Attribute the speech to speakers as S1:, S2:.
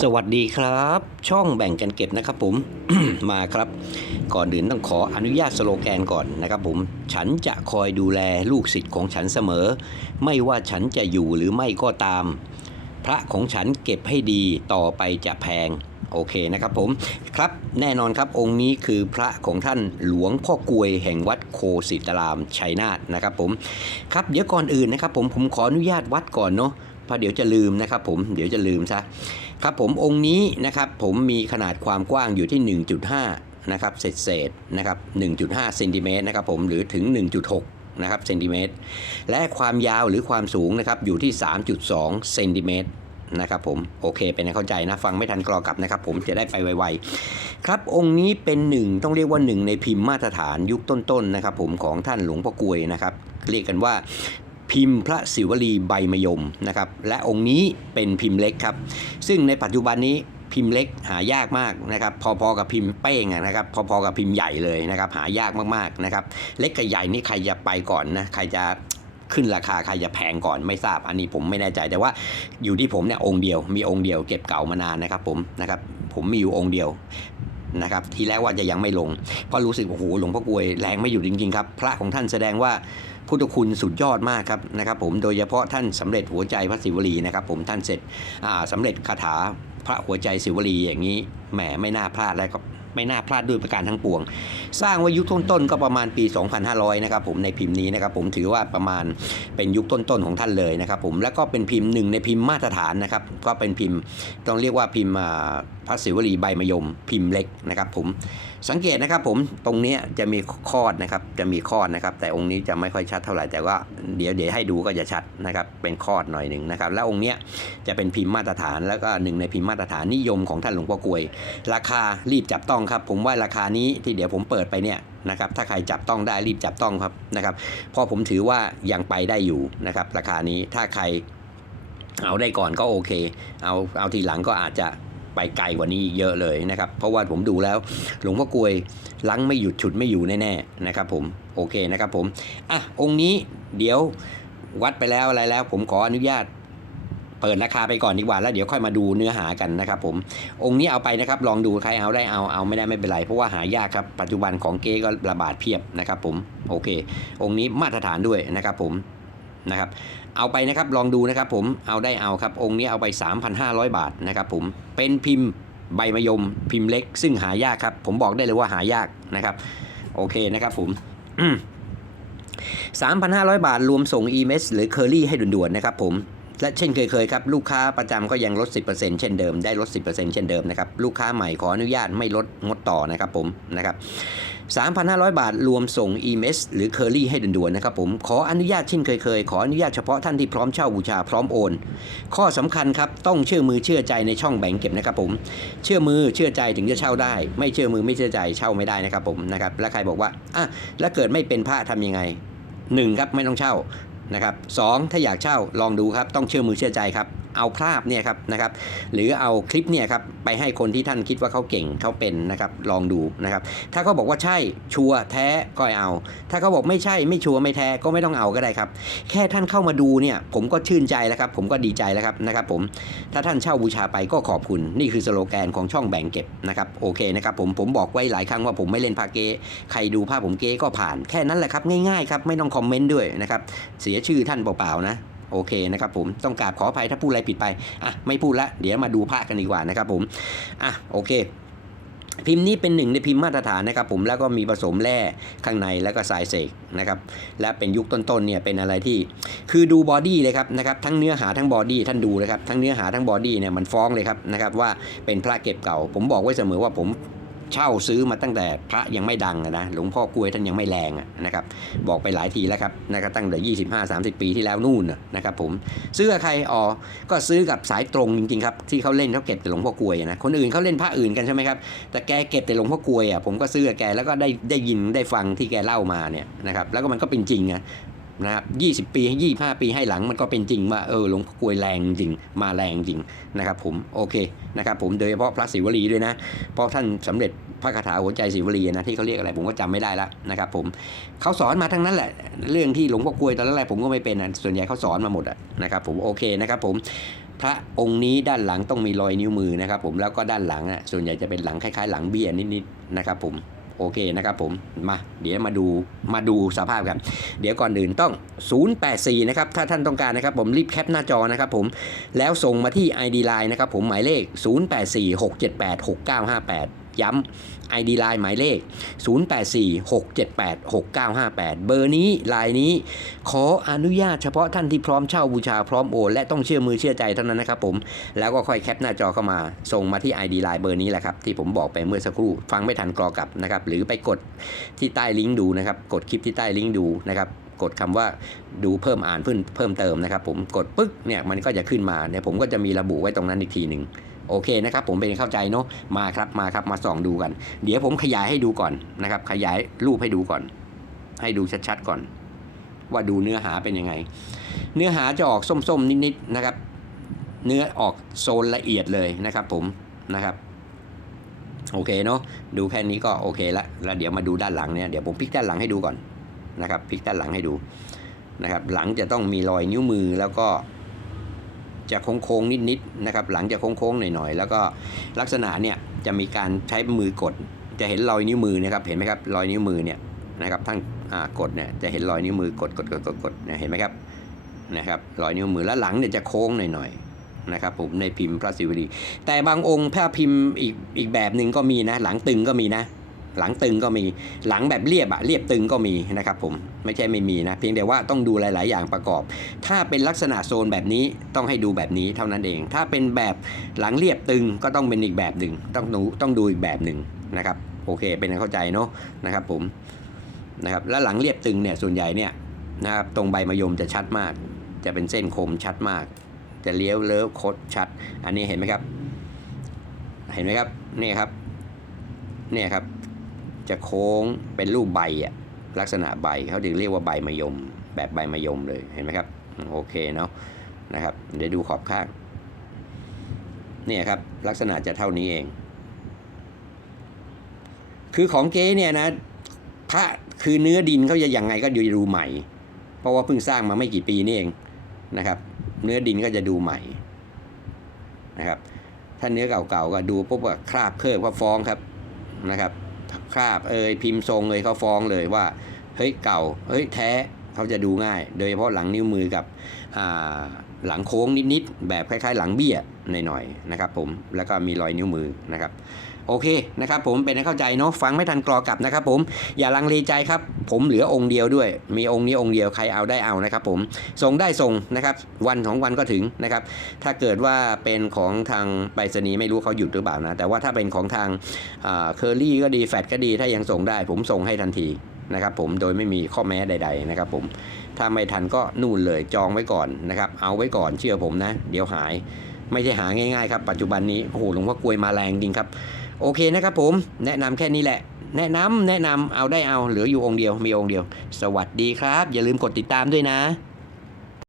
S1: สวัสดีครับ ช่องแบ่งกันเก็บนะครับผม มาครับ ก่อนอื่นต้องขออนุญาตสโลแกนก่อนนะครับผม ฉันจะคอยดูแลลูกศิษย์ของฉันเสมอ ไม่ว่าฉันจะอยู่หรือไม่ก็ตาม พระของฉันเก็บให้ดีต่อไปจะแพงโอเคนะครับผมครับแน่นอนครับองค์นี้คือพระของท่านหลวงพ่อกลวยแห่งวัดโคสิตรามชัยนาทนะครับผมครับเดี๋ยวก่อนอื่นนะครับผมผมขออนุญาตวัดก่อนเนาะเพราะเดี๋ยวจะลืมนะครับผมเดี๋ยวจะลืมซะ ครับผมองค์นี้นะครับผมมีขนาดความกว้างอยู่ที่ 1.5นะครับเศษเศษนะครับ1.5เซนติเมตรนะครับผมหรือถึง 1.6นะครับเซนติเมตรและความยาวหรือความสูงนะครับอยู่ที่ 3.2เซนติเมตรนะครับผมโอเคเป็นเข้าใจนะฟังไม่ทันกรอกลับนะครับ ผมจะได้ไปไวๆครับองค์นี้เป็นหนึ่งต้องเรียกว่าหนึ่งในพิมพ์มาตรฐานยุคต้นๆนะครับ ผมของท่านหลวงพ่อกลวยนะครับ เรียกกันว่า พิมพ์พระศิวลีใบมยมนะครับและองค์นี้เป็นพิมพ์เล็กครับ ซึ่งในปัจจุบันนี้พิมพ์เล็กหายากมากนะครับพอๆกับพิมพ์เป้งนะครับพอๆกับพิมพ์ใหญ่เลยนะครับหายากมากๆนะครับเล็กกับใหญ่นี่ใครจะไปก่อนนะใครจะขึ้นราคาใครจะแพงก่อนไม่ทราบอันนี้ผมไม่แน่ใจแต่ว่าอยู่ที่ผมเนี่ยองค์เดียวมีองค์เดียวเก็บเก่ามานานนะครับผมนะครับผมมีอยู่องค์เดียว นะครับทีแรกว่าจะยังไม่ลงเพราะรู้สึกโอ้โหหลวงพ่อกลวยแรงไม่อยู่จริงๆครับพระของท่านแสดงว่าพุทธคุณสุดยอดมากครับนะครับผมโดยเฉพาะท่านสำเร็จหัวใจพระศิวลีนะครับผมท่านเสร็จสำสำเร็จคาถาพระหัวใจศิวลีอย่างนี้แหมไม่น่าพลาดแล้วก็ ไม่น่าพลาดด้วยประการทั้งปวง สร้างไว้ยุคต้นๆก็ประมาณปี 2500 นะครับผมในพิมพ์นี้นะครับผมถือว่าประมาณเป็นยุคต้นๆของท่านเลยนะครับผมแล้วก็เป็นพิมพ์หนึ่งในพิมพ์มาตรฐานนะครับก็เป็นพิมพ์ต้องเรียกว่าพิมพ์พระศิวลีใบมะยมพิมพ์เล็กนะครับผมสังเกตนะครับผมตรงนี้จะมีคอดนะครับจะมีคอดนะครับ แต่องค์นี้จะไม่ค่อยชัดเท่าไหร่แต่ว่าเดี๋ยวเดี๋ยวให้ดูก็จะชัดนะครับเป็นคอดหน่อยหนึ่งนะครับแล้วองค์เนี้ยจะเป็นพิมพ์มาตรฐานแล้วก็หนึ่งในพิมพ์มาตรฐานนิยมของท่านหลวงพ่อกวย ราคารีบจับต้องครับผมว่าราคานี้ที่เดี๋ยวผมเปิดไปเนี่ยนะครับถ้าใครจับต้องได้รีบจับต้องครับนะครับเพราะผมถือว่ายังไปได้อยู่นะครับราคานี้ถ้าใครเอาได้ก่อนก็โอเค เอาเอาทีหลังก็อาจจะไปไกลกว่านี้อีกเยอะเลยนะครับ เพราะว่าผมดูแล้วหลวงพ่อกลวยลังไม่หยุดฉุดไม่อยู่แน่ๆนะครับผมโอเคนะครับผมอะองค์นี้เดี๋ยววัดไปแล้วอะไรแล้ว ผมขออนุญาต ปิดราคาไปก่อนดีกว่าแล้วเดี๋ยวค่อยมาดูเนื้อหากันนะครับผมองค์นี้เอาไปนะครับลองดูใครเอาได้เอาเอาไม่ได้ไม่เป็นไร เพราะว่าหายากครับปัจจุบันของเก๊ก็ระบาดเพียบนะครับผมโอเค องค์นี้มาตรฐานด้วยนะครับผมนะครับเอาไปนะครับลองดูนะครับผมเอาได้เอาครับ องค์นี้เอาไป 3,500 บาทนะครับผมเป็นพิมพ์ใบมะยมพิมพ์เล็ก ซึ่งหายากครับ ผมบอกได้เลยว่าหายากนะครับ โอเคนะครับผม3,500 บาทรวมส่ง e m s หรือ Curly ให้ด่วนๆนะครับผม และเช่นเคยๆครับลูกค้าประจำก็ยังลด 10%เช่นเดิมได้ลด 10%เช่นเดิมนะครับลูกค้าใหม่ขออนุญาตไม่ลดงดต่อนะครับผมนะครับ3,500 บาทรวมส่ง e m s หรือ Curly ให้ด่วนๆนะครับผมขออนุญาตเช่นเคยๆขออนุญาตเฉพาะท่านที่พร้อมเช่าบูชาพร้อมโอน ข้อสำคัญครับต้องเชื่อมือเชื่อใจในช่องแบ่งเก็บนะครับผมเชื่อมือเชื่อใจถึงจะเช่าได้ ไม่เชื่อมือไม่เชื่อใจเช่าไม่ได้นะครับผมนะครับแล้วใครบอกว่าอะแล้วเกิดไม่เป็นพระทำยังไงหนึ่งครับไม่ต้องเช่า นะครับสองถ้าอยากเช่าลองดูครับ ต้องเชื่อมือเชื่อใจครับ เอาภาพเนี่ยครับนะครับ หรือเอาคลิปเนี่ยครับไปให้คนที่ท่านคิดว่าเขาเก่งเขาเป็นนะครับลองดูนะครับ ถ้าเขาบอกว่าใช่ชัวแท้ก็เอา ถ้าเขาบอกไม่ใช่ไม่ชัวไม่แท้ก็ไม่ต้องเอาก็ได้ครับ แค่ท่านเข้ามาดูเนี่ยผมก็ชื่นใจแล้วครับ ผมก็ดีใจแล้วครับนะครับผมถ้าท่านเช่าบูชาไปก็ขอบคุณนี่คือสโลแกนของช่องแบ่งเก็บนะครับโอเคนะครับผมผมบอกไว้หลายครั้งว่าผมไม่เล่นพาเกใครดูภาพผมเก๊ก็ผ่าน แค่นั้นแหละครับง่ายๆครับไม่ต้องคอมเมนต์ด้วยนะครับเสียชื่อท่านเปล่าๆนะ โอเคนะครับผมต้องกราบขออภัยถ้าพูดอะไรผิดไปอะไม่พูดละเดี๋ยวมาดูภาพกันดีกว่านะครับผมอะโอเคพิมพ์นี้เป็นหนึ่งในพิมพ์มาตรฐานนะครับผมแล้วก็มีผสมแร่ข้างในแล้วก็ทรายเสกนะครับและเป็นยุคต้นๆเนี่ยเป็นอะไรที่ คือดูบอดี้เลยครับนะครับทั้งเนื้อหาทั้งบอดี้ท่านดูเลยครับทั้งเนื้อหาทั้งบอดี้เนี่ยมันฟ้องเลยครับนะครับว่าเป็นพระเก็บเก่า ผมบอกไว้เสมอว่าผม เช่าซื้อมาตั้งแต่พระยังไม่ดังอะนะหลวงพ่อกล้วยท่านยังไม่แรงนะครับบอกไปหลายทีแล้วครับนะครับตั้งแต่25 30ปีที่แล้วนู่นนะครับผมซื้อใครอ๋อก็ซื้อกับสายตรงจริงๆครับที่เขาเล่นเขาเก็บแต่หลวงพ่อกล้วยนะคนอื่นเขาเล่นพระอื่นกันใช่ไหมครับแต่แกเก็บแต่หลวงพ่อกล้วยอะผมก็ซื้อแกแล้วก็ได้ได้ยินได้ฟังที่แกเล่ามาเนี่ยนะครับแล้วก็มันก็เป็นจริงนะ นะครับยี่สิบปียี่ห้าปีให้หลังมันก็เป็นจริงว่าเออหลวงพ่อกลวยแรงจริงมาแรงจริงนะครับผมโอเคนะครับผมโดยเฉพาะพระศิวลีด้วยนะเพราะท่านสำเร็จพระคาถาหัวใจศิวลีนะที่เขาเรียกอะไรผมก็จำไม่ได้ละนะครับผมเขาสอนมาทั้งนั้นแหละ เรื่องที่หลวงพ่อกลวยตอนแรกผมก็ไม่เป็นนะส่วนใหญ่เขาสอนมาหมดอะนะครับผมโอเคนะครับผมพระองค์นี้ด้านหลังต้องมีรอยนิ้วมือนะครับผมแล้วก็ด้านหลังอะส่วนใหญ่จะเป็นหลังคล้ายๆ หลังเบี้ยนิดๆนะครับผม โอเคนะครับผมมาเดี๋ยวมาดูมาดูสภาพกัน เดี๋ยวก่อนอื่นต้อง 084 นะครับ ถ้าท่านต้องการนะครับผมรีบแคปหน้าจอนะครับผมแล้วส่งมาที่ ID Line นะครับผมหมายเลข 0846786958 ย้ำ ID Line หมายเลข 0846786958 เบอร์นี้ไลน์นี้ ขออนุญาตเฉพาะท่านที่พร้อมเช่าบูชาพร้อมโอนและต้องเชื่อมือเชื่อใจเท่านั้นนะครับผม แล้วก็ค่อยแคปหน้าจอเข้ามาส่งมาที่ ID Line เบอร์นี้แหละครับ ที่ผมบอกไปเมื่อสักครู่ ฟังไม่ทันกรอกลับนะครับ หรือไปกดที่ใต้ลิงก์ดูนะครับ กดคลิปที่ใต้ลิงก์ดูนะครับกดคำว่าดูเพิ่มอ่านเพิ่มเพิ่มเติมนะครับผมกดปึ๊กเนี่ยมันก็จะขึ้นมาเนี่ยผมก็จะมีระบุไว้ตรงนั้นอีกทีหนึ่ง โอเคนะครับผมเป็นเข้าใจเนาะมาครับมาครับมาส่องดูกัน เดี๋ยวผมขยายให้ดูก่อนนะครับ ขยายรูปให้ดูก่อน ให้ดูชัดๆก่อน ว่าดูเนื้อหาเป็นยังไง เนื้อหาจะออกส้มๆนิดๆนะครับ เนื้อออกโซนละเอียดเลยนะครับ ผมนะครับโอเคเนาะดูแค่นี้ก็โอเคละแล้วเดี๋ยวมาดูด้านหลังเนี่ยเดี๋ยวผมพลิกด้านหลังให้ดูก่อนนะครับพลิกด้านหลังให้ดูนะครับหลังจะต้องมีรอยนิ้วมือแล้วก็ จะโค้งๆนิดๆนะครับหลังจะโค้งๆหน่อยๆแล้วก็ลักษณะเนี่ยจะมีการใช้มือกด จะเห็นรอยนิ้วมือนะครับเห็นไหมครับรอยนิ้วมือเนี่ยนะครับทั้งกดเนี่ยจะเห็นรอยนิ้วมือกดกดกดกดกดเนี่ยเห็นไหมครับนะครับรอยนิ้วมือแล้วหลังเนี่ยจะโค้งหน่อยๆนะครับผมในพิมพ์พระศิวลีแต่บางองค์พระพิมพ์อีกอีกแบบหนึ่งก็มีนะหลังตึงก็มีนะ หลังตึงก็มีหลังแบบเรียบอะเรียบตึงก็มีนะครับผมไม่ใช่ไม่มีนะเพียงแต่ว่าต้องดูหลาย ๆ อย่างประกอบ ถ้าเป็นลักษณะโซนแบบนี้ต้องให้ดูแบบนี้เท่านั้นเอง ถ้าเป็นแบบหลังเรียบตึงก็ต้องเป็นอีกแบบหนึ่งต้องดูต้องดูอีกแบบหนึ่งนะครับโอเคเป็นเข้าใจเนาะนะครับผมนะครับแล้วหลังเรียบตึงเนี่ยส่วนใหญ่เนี่ยนะครับตรงใบมะยมจะชัดมาก จะเป็นเส้นคมชัดมาก จะเลี้ยวเลิฟคดชัด อันนี้เห็นไหมครับ เห็นไหมครับนี่ครับเนี่ยครับ จะโค้งเป็นรูปใบอะลักษณะใบเขาถึงเรียกว่าใบมะยม แบบใบมะยมเลยเห็นไหมครับโอเคเนาะนะครับเดี๋ยวดูขอบข้างเนี่ยครับลักษณะจะเท่านี้เอง คือของเก๊เนี่ยนะพระคือเนื้อดินเขาจะยังไงก็ดูดูใหม่ เพราะว่าเพิ่งสร้างมาไม่กี่ปีนี่เองนะครับ เนื้อดินก็จะดูใหม่นะครับถ้าเนื้อเก่าๆก็ดูปุ๊บว่าคราบเคลือบก็ฟ้องครับนะครับ คราบเอยพิมพ์ทรงเลยเขาฟ้องเลยว่าเฮ้ยเก่าเฮ้ยแท้เขาจะดูง่าย โดยเฉพาะหลังนิ้วมือกับอ่าหลังโค้งนิดๆแบบคล้ายๆ หลังเบี้ยหน่อยๆนะครับผมแล้วก็มีรอยนิ้วมือนะครับ โอเคนะครับผมเป็นให้เข้าใจเนาะฟังไม่ทันกรอกลับนะครับผมอย่าลังเลใจครับ ผมเหลือองค์เดียวด้วย มีองค์นี้องค์เดียวใครเอาได้เอานะครับผมส่งได้ส่งนะครับ วันของวันก็ถึงนะครับ ถ้าเกิดว่าเป็นของทางไปรษณีย์ไม่รู้เขาหยุดหรือเปล่านะ แต่ว่าถ้าเป็นของทางเคอรี่ก็ดีแฟดก็ดีถ้ายังส่งได้ ผมส่งให้ทันทีนะครับผมโดยไม่มีข้อแม้ใด ๆ นะครับผมถ้าไม่ทันก็นู่นเลยจองไว้ก่อนนะครับ เอาไว้ก่อนเชื่อผมนะ เดี๋ยวหาย ไม่ใช่หาง่ายๆครับ ปัจจุบันนี้โอ้โหหลวงพ่อกลวยมาแรงจริงครับ โอเคนะครับผมแนะนำแค่นี้แหละ แนะนำแนะนำเอาได้เอาเหลืออยู่องค์เดียวมีองค์เดียว สวัสดีครับ อย่าลืมกดติดตามด้วยนะ